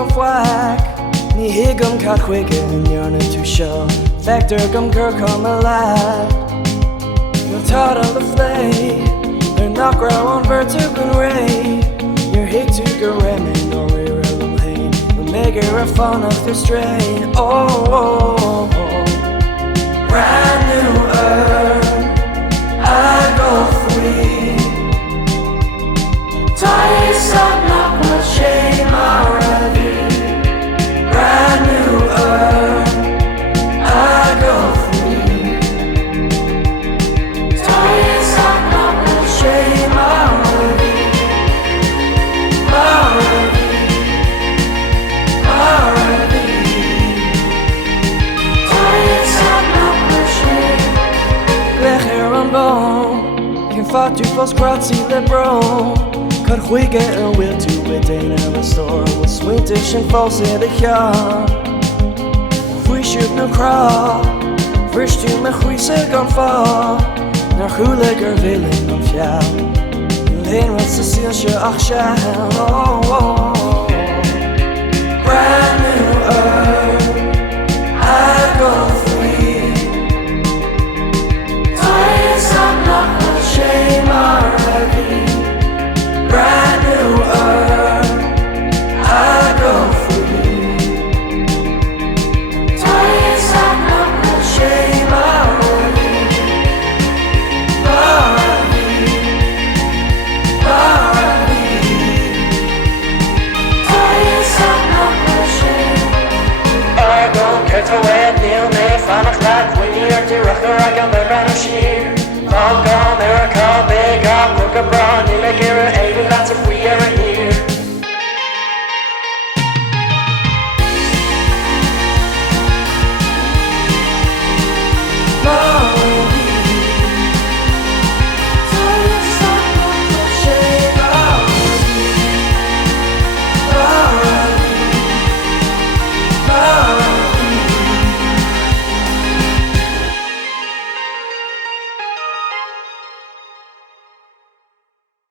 go faic ní higamm cad chuige ndearna tú seo Feicter gom gur cuma leat no tada the flay nach an bheirt an réidh Níor hiag tú gur réiminn nó réidh an fhéin no mégur a fanacht strae Breathnú againn faoi nach sé mar rabhadh Breathnú againn faoi nach sé mar Léir an bhom cin fáú fós graí le bro Cad chuige bhfuil tú déine le stór bhfuil smuointe sin fós iad a cheann Faoi siúd nó crá bhristú me chuoise gan fá nar chuala gur bhilinn an fiall Léir rud sa síoilse ach sean Breathnú againn faoi nach sé mar rabhadh Breathnú againn faoi nach sé mar Níor fanacht leat Níor ddíreachar againn le brenn siar Fágthaí America big up look a brown you make it